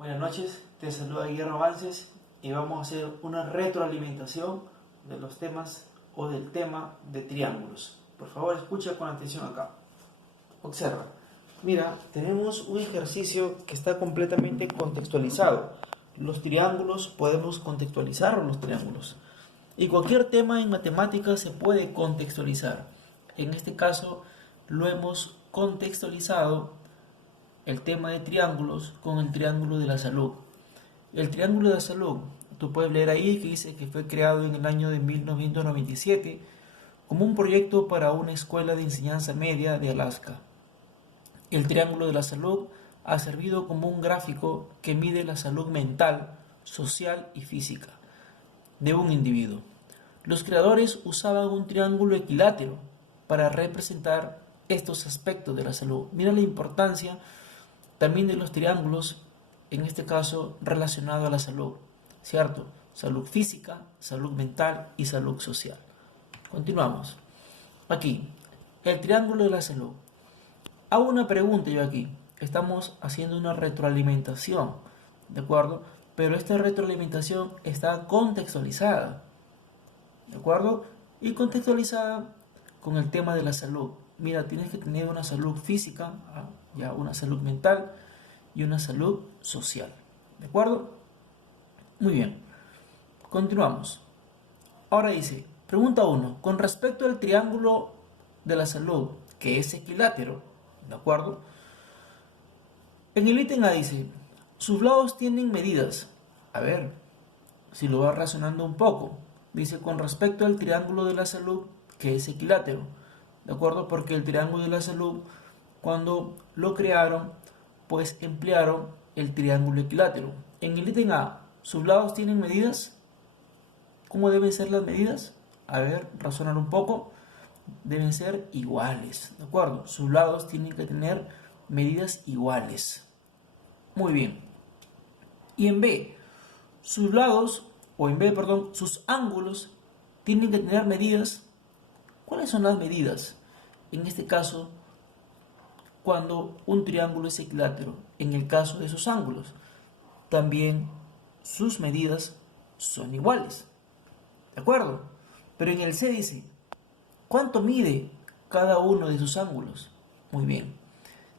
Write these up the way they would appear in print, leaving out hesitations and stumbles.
Buenas noches, te saluda Guillermo Avances y vamos a hacer una retroalimentación de los temas o del tema de triángulos. Por favor, escucha con atención acá. Observa. Mira, tenemos un ejercicio que está completamente contextualizado. Los triángulos, podemos contextualizar los triángulos. Y cualquier tema en matemáticas se puede contextualizar. En este caso, lo hemos contextualizado el tema de triángulos con el triángulo de la salud. El triángulo de la salud, tú puedes leer ahí que dice que fue creado en el año de 1997 como un proyecto para una escuela de enseñanza media de Alaska. El triángulo de la salud ha servido como un gráfico que mide la salud mental, social y física de un individuo. Los creadores usaban un triángulo equilátero para representar estos aspectos de la salud. Mira la importancia también de los triángulos, en este caso relacionado a la salud, ¿cierto? Salud física, salud mental y salud social. Continuamos. Aquí, el triángulo de la salud. Hago una pregunta yo aquí. Estamos haciendo una retroalimentación, ¿de acuerdo? Pero esta retroalimentación está contextualizada, ¿de acuerdo? Y contextualizada con el tema de la salud. Mira, tienes que tener una salud física, ya una salud mental y una salud social. ¿De acuerdo? Muy bien. Continuamos. Ahora dice, pregunta 1. Con respecto al triángulo de la salud, que es equilátero, ¿de acuerdo? En el ítem A dice, sus lados tienen medidas. A ver, si lo vas razonando un poco. Dice, con respecto al triángulo de la salud, que es equilátero. ¿De acuerdo? Porque el triángulo de la salud, cuando lo crearon, pues emplearon el triángulo equilátero. En el ítem A, ¿sus lados tienen medidas? ¿Cómo deben ser las medidas? A ver, razonar un poco. Deben ser iguales, ¿de acuerdo? Sus lados tienen que tener medidas iguales. Muy bien. Y en B, sus lados, o en B, perdón, sus ángulos tienen que tener medidas. ¿Cuáles son las medidas? En este caso, cuando un triángulo es equilátero, en el caso de sus ángulos, también sus medidas son iguales. ¿De acuerdo? Pero en el C dice, ¿cuánto mide cada uno de sus ángulos? Muy bien.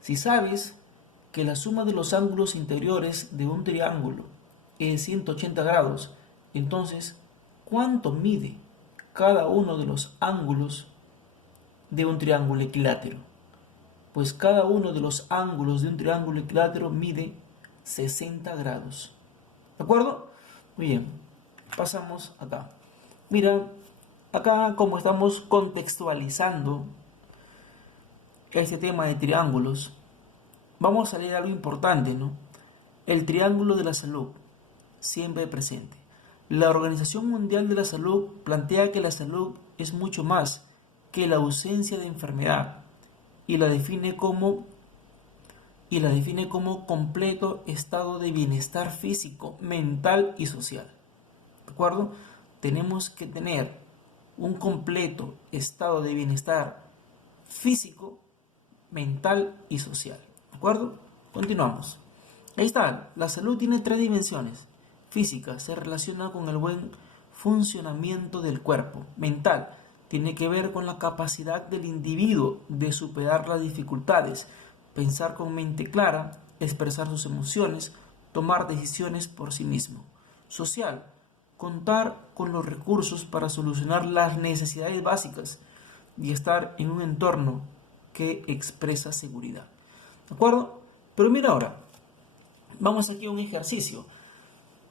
Si sabes que la suma de los ángulos interiores de un triángulo es 180 grados, entonces, ¿cuánto mide cada uno de los ángulos de un triángulo equilátero? Pues cada uno de los ángulos de un triángulo equilátero mide 60 grados. ¿De acuerdo? Muy bien. Pasamos acá. Mira, acá como estamos contextualizando este tema de triángulos, vamos a leer algo importante, ¿no? El triángulo de la salud, siempre presente. La Organización Mundial de la Salud plantea que la salud es mucho más que la ausencia de enfermedad y la define como completo estado de bienestar físico, mental y social. ¿De acuerdo? Tenemos que tener un completo estado de bienestar físico, mental y social. ¿De acuerdo? Continuamos. Ahí está. La salud tiene 3 dimensiones. Física se relaciona con el buen funcionamiento del cuerpo. Mental tiene que ver con la capacidad del individuo de superar las dificultades, pensar con mente clara, expresar sus emociones, tomar decisiones por sí mismo. Social, contar con los recursos para solucionar las necesidades básicas y estar en un entorno que expresa seguridad. ¿De acuerdo? Pero mira ahora, vamos aquí a un ejercicio.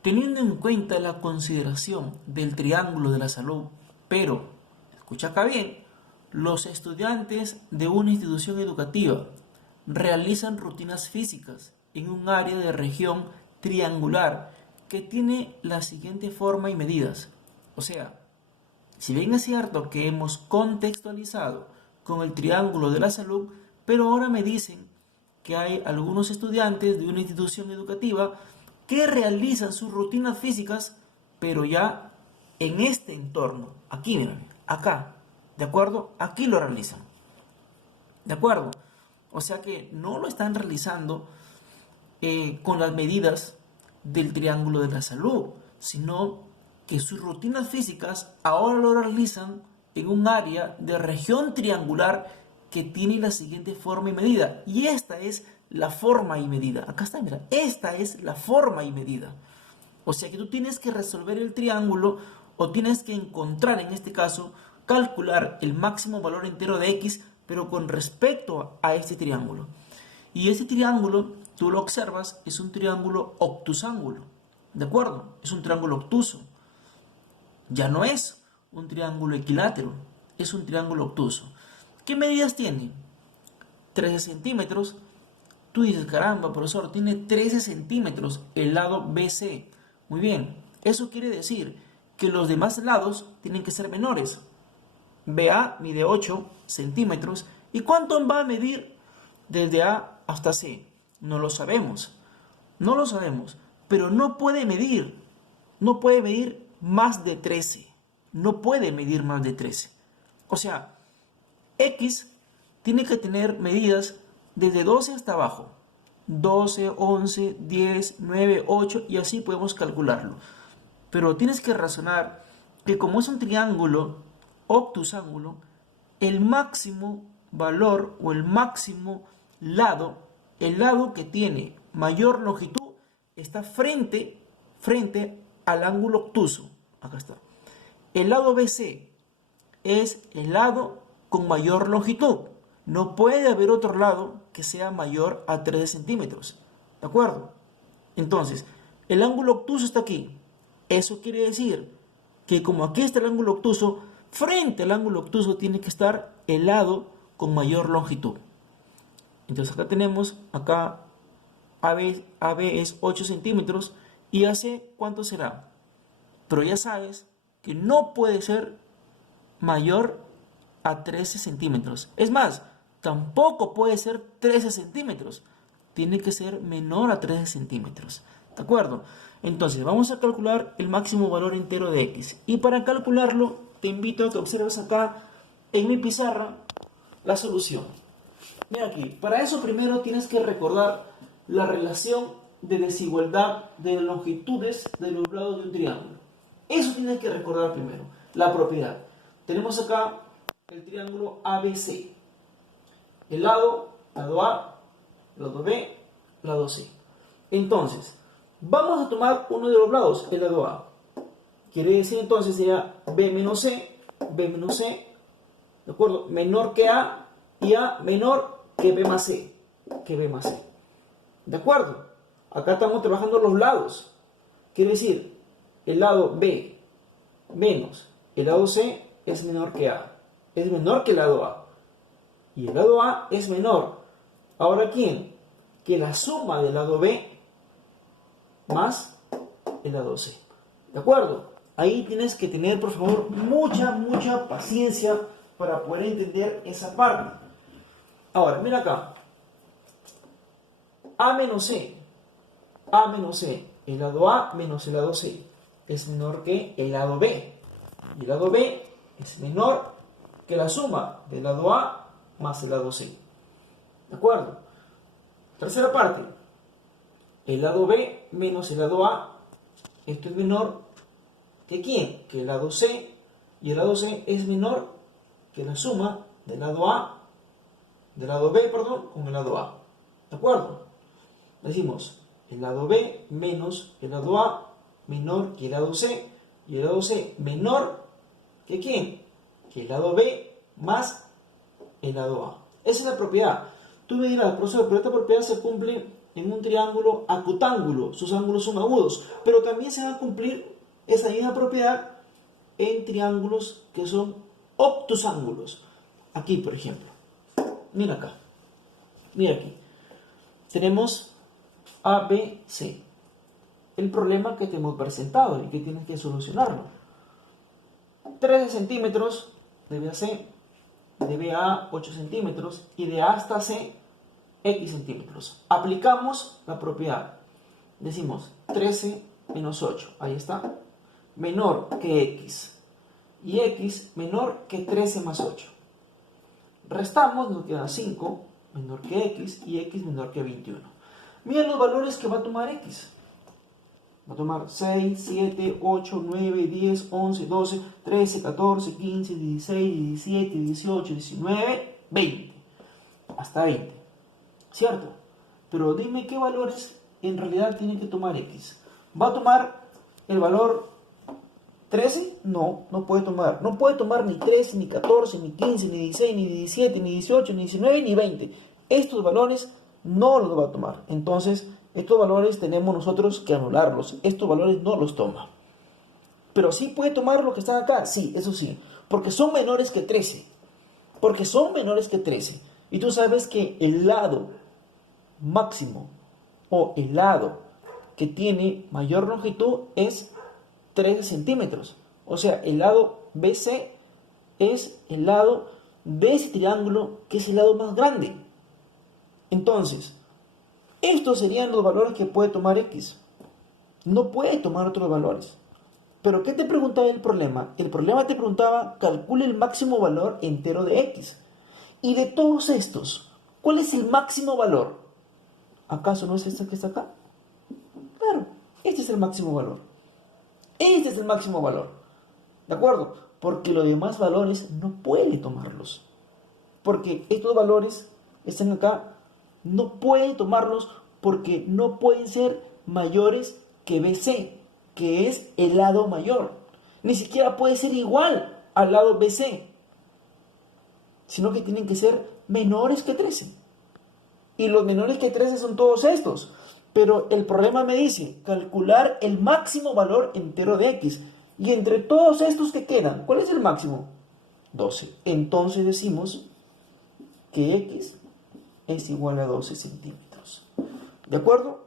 Teniendo en cuenta la consideración del triángulo de la salud, pero, escucha acá bien, los estudiantes de una institución educativa realizan rutinas físicas en un área de región triangular que tiene la siguiente forma y medidas. O sea, si bien es cierto que hemos contextualizado con el triángulo de la salud, pero ahora me dicen que hay algunos estudiantes de una institución educativa que realizan sus rutinas físicas, pero ya en este entorno, aquí miren, acá, ¿de acuerdo? Aquí lo realizan, ¿de acuerdo? O sea que no lo están realizando con las medidas del triángulo de la salud, sino que sus rutinas físicas ahora lo realizan en un área de región triangular que tiene la siguiente forma y medida. Y esta es la forma y medida. Acá está, mira, esta es la forma y medida. O sea que tú tienes que resolver el triángulo o tienes que encontrar, en este caso, calcular el máximo valor entero de x, pero con respecto a este triángulo. Y este triángulo, tú lo observas, es un triángulo obtusángulo. ¿De acuerdo? Es un triángulo obtuso. Ya no es un triángulo equilátero, es un triángulo obtuso. ¿Qué medidas tiene? 13 centímetros. Tú dices, caramba, profesor, tiene 13 centímetros el lado BC. Muy bien, eso quiere decir que los demás lados tienen que ser menores. BA mide 8 centímetros. ¿Y cuánto va a medir desde A hasta C? No lo sabemos. No lo sabemos. Pero no puede medir. No puede medir más de 13. No puede medir más de 13. O sea, X tiene que tener medidas desde 12 hasta abajo. 12, 11, 10, 9, 8 y así podemos calcularlo. Pero tienes que razonar que como es un triángulo obtusángulo, el máximo valor o el máximo lado, el lado que tiene mayor longitud, está frente al ángulo obtuso. Acá está. El lado BC es el lado con mayor longitud. No puede haber otro lado que sea mayor a 13 centímetros. ¿De acuerdo? Entonces, el ángulo obtuso está aquí. Eso quiere decir que como aquí está el ángulo obtuso, frente al ángulo obtuso tiene que estar el lado con mayor longitud. Entonces acá tenemos, acá AB es 8 centímetros y AC, ¿cuánto será? Pero ya sabes que no puede ser mayor a 13 centímetros. Es más, tampoco puede ser 13 centímetros. Tiene que ser menor a 13 centímetros. ¿De acuerdo? Entonces, vamos a calcular el máximo valor entero de x. Y para calcularlo, te invito a que observes acá en mi pizarra la solución. Mira aquí, para eso primero tienes que recordar la relación de desigualdad de longitudes de los lados de un triángulo. Eso tienes que recordar primero, la propiedad. Tenemos acá el triángulo ABC. El lado A, lado B, lado C. Entonces, vamos a tomar uno de los lados, el lado A. Quiere decir entonces sería B menos C, ¿de acuerdo? Menor que A y A menor que B más C, ¿de acuerdo? Acá estamos trabajando los lados. Quiere decir, el lado B menos el lado C es menor que A, es menor que el lado A. Y el lado A es menor. Ahora, ¿quién? Que la suma del lado B más el lado C. ¿De acuerdo? Ahí tienes que tener, por favor, mucha paciencia para poder entender esa parte. Ahora, mira acá. A menos C. El lado A menos el lado C es menor que el lado B. Y el lado B es menor que la suma del lado A más el lado C. ¿De acuerdo? Tercera parte. El lado B menos el lado A. Esto es menor que ¿quién? Que el lado C. Y el lado C es menor que la suma del lado A, del lado B, perdón, con el lado A. ¿De acuerdo? Decimos el lado B menos el lado A menor que el lado C. Y el lado C menor que ¿quién? Que el lado B más el lado A. Esa es la propiedad. Tú me dirás, profesor, pero esta propiedad se cumple en un triángulo acutángulo. Sus ángulos son agudos. Pero también se va a cumplir esa misma propiedad en triángulos que son obtusángulos. Aquí, por ejemplo. Mira acá. Mira aquí. Tenemos ABC. El problema que te hemos presentado y que tienes que solucionarlo. 13 centímetros de B a C, de B a A 8 centímetros y de A hasta C X centímetros. Aplicamos la propiedad. Decimos 13 menos 8, ahí está, menor que X. Y X menor que 13 más 8. Restamos, nos queda 5 menor que X y X menor que 21. Mira los valores que va a tomar X. Va a tomar 6, 7, 8, 9, 10, 11, 12, 13, 14, 15, 16, 17, 18, 19, 20. Hasta 20. ¿Cierto? Pero dime qué valores en realidad tiene que tomar X. ¿Va a tomar el valor 13? No, no puede tomar. No puede tomar ni 13, ni 14, ni 15, ni 16, ni 17, ni 18, ni 19, ni 20. Estos valores no los va a tomar. Entonces, estos valores tenemos nosotros que anularlos. Estos valores no los toma. Pero sí puede tomar lo que están acá. Sí, eso sí. Porque son menores que 13. Porque son menores que 13. Y tú sabes que el lado máximo o el lado que tiene mayor longitud es 13 centímetros. O sea, el lado BC es el lado de ese triángulo que es el lado más grande. Entonces, estos serían los valores que puede tomar X. No puede tomar otros valores. Pero ¿qué te preguntaba el problema? El problema te preguntaba, calcule el máximo valor entero de X. Y de todos estos, ¿cuál es el máximo valor? ¿Acaso no es este que está acá? Claro, este es el máximo valor. Este es el máximo valor. ¿De acuerdo? Porque los demás valores no puede tomarlos. Porque estos valores están acá, no puede tomarlos porque no pueden ser mayores que BC, que es el lado mayor. Ni siquiera puede ser igual al lado BC, sino que tienen que ser menores que 13. Y los menores que 13 son todos estos. Pero el problema me dice calcular el máximo valor entero de X. Y entre todos estos que quedan, ¿cuál es el máximo? 12. Entonces decimos que X es igual a 12 centímetros. ¿De acuerdo?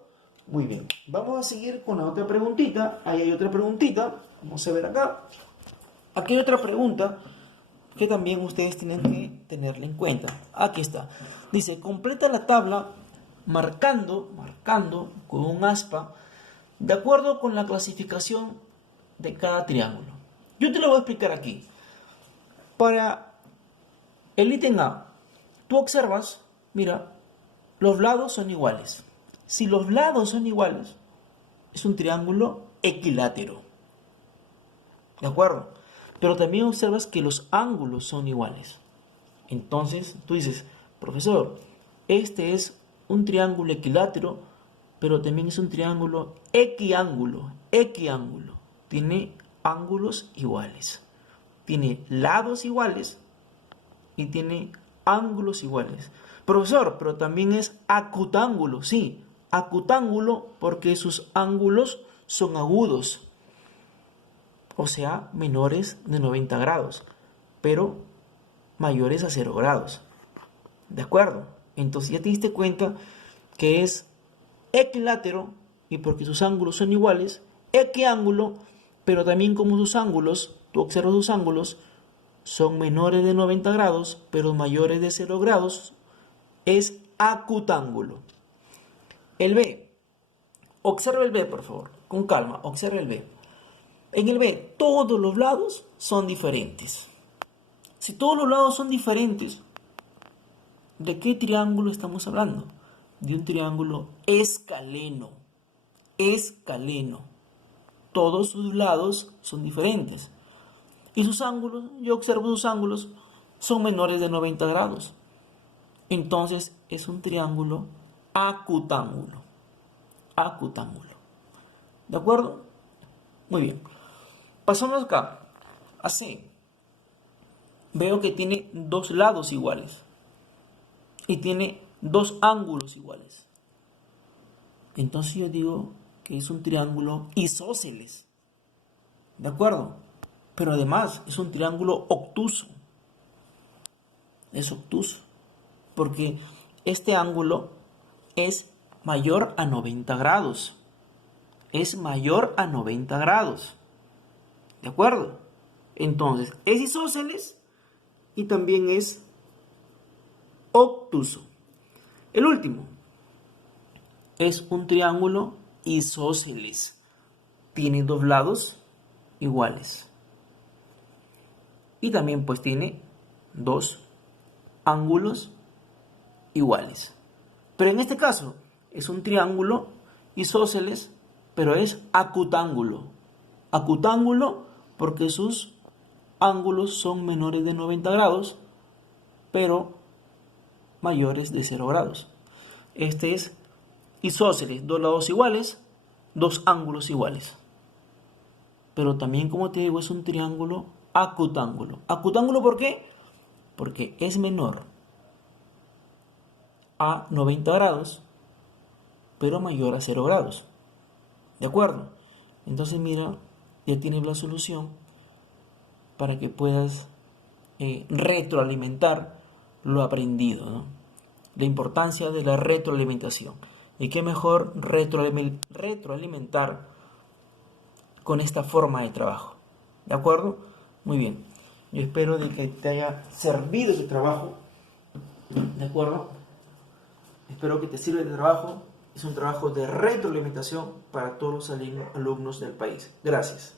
Muy bien. Vamos a seguir con la otra preguntita. Ahí hay otra preguntita. Vamos a ver acá. Aquí hay otra pregunta que también ustedes tienen que tenerla en cuenta. Aquí está. Dice, completa la tabla marcando con un aspa de acuerdo con la clasificación de cada triángulo. Yo te lo voy a explicar aquí. Para el ítem A, tú observas, mira, los lados son iguales. Si los lados son iguales, es un triángulo equilátero. ¿De acuerdo? Pero también observas que los ángulos son iguales. Entonces, tú dices, profesor, este es un triángulo equilátero, pero también es un triángulo equiángulo. Tiene ángulos iguales. Tiene lados iguales y tiene ángulos iguales. Profesor, pero también es acutángulo. Sí, acutángulo porque sus ángulos son agudos. O sea, menores de 90 grados, pero mayores a 0 grados. ¿De acuerdo? Entonces ya te diste cuenta que es equilátero y porque sus ángulos son iguales, equiángulo, pero también como sus ángulos, tú observas sus ángulos, son menores de 90 grados, pero mayores de 0 grados, es acutángulo. El B. Observa el B, por favor. Con calma, observa el B. En el B, todos los lados son diferentes. Si todos los lados son diferentes, ¿de qué triángulo estamos hablando? De un triángulo escaleno. Escaleno. Todos sus lados son diferentes. Y sus ángulos, yo observo sus ángulos, son menores de 90 grados. Entonces es un triángulo acutángulo. Acutángulo. ¿De acuerdo? Muy bien. Pasamos acá a C. Veo que tiene dos lados iguales. Y tiene dos ángulos iguales. Entonces yo digo que es un triángulo isósceles. ¿De acuerdo? Pero además es un triángulo obtuso. Es obtuso. Porque este ángulo es mayor a 90 grados. Es mayor a 90 grados. ¿De acuerdo? Entonces, es isósceles y también es obtuso. El último es un triángulo isósceles. Tiene dos lados iguales. Y también pues tiene dos ángulos iguales. Pero en este caso es un triángulo isósceles, pero es acutángulo. Acutángulo porque sus ángulos son menores de 90 grados, pero mayores de 0 grados. Este es isósceles, dos lados iguales, dos ángulos iguales. Pero también, como te digo, es un triángulo acutángulo. ¿Acutángulo por qué? Porque es menor a 90 grados, pero mayor a 0 grados. ¿De acuerdo? Entonces, mira, ya tienes la solución para que puedas retroalimentar lo aprendido, ¿no? La importancia de la retroalimentación. Y qué mejor retroalimentar con esta forma de trabajo. ¿De acuerdo? Muy bien. Yo espero de que te haya servido este trabajo. ¿De acuerdo? Espero que te sirva este trabajo. Es un trabajo de retroalimentación para todos los alumnos del país. Gracias.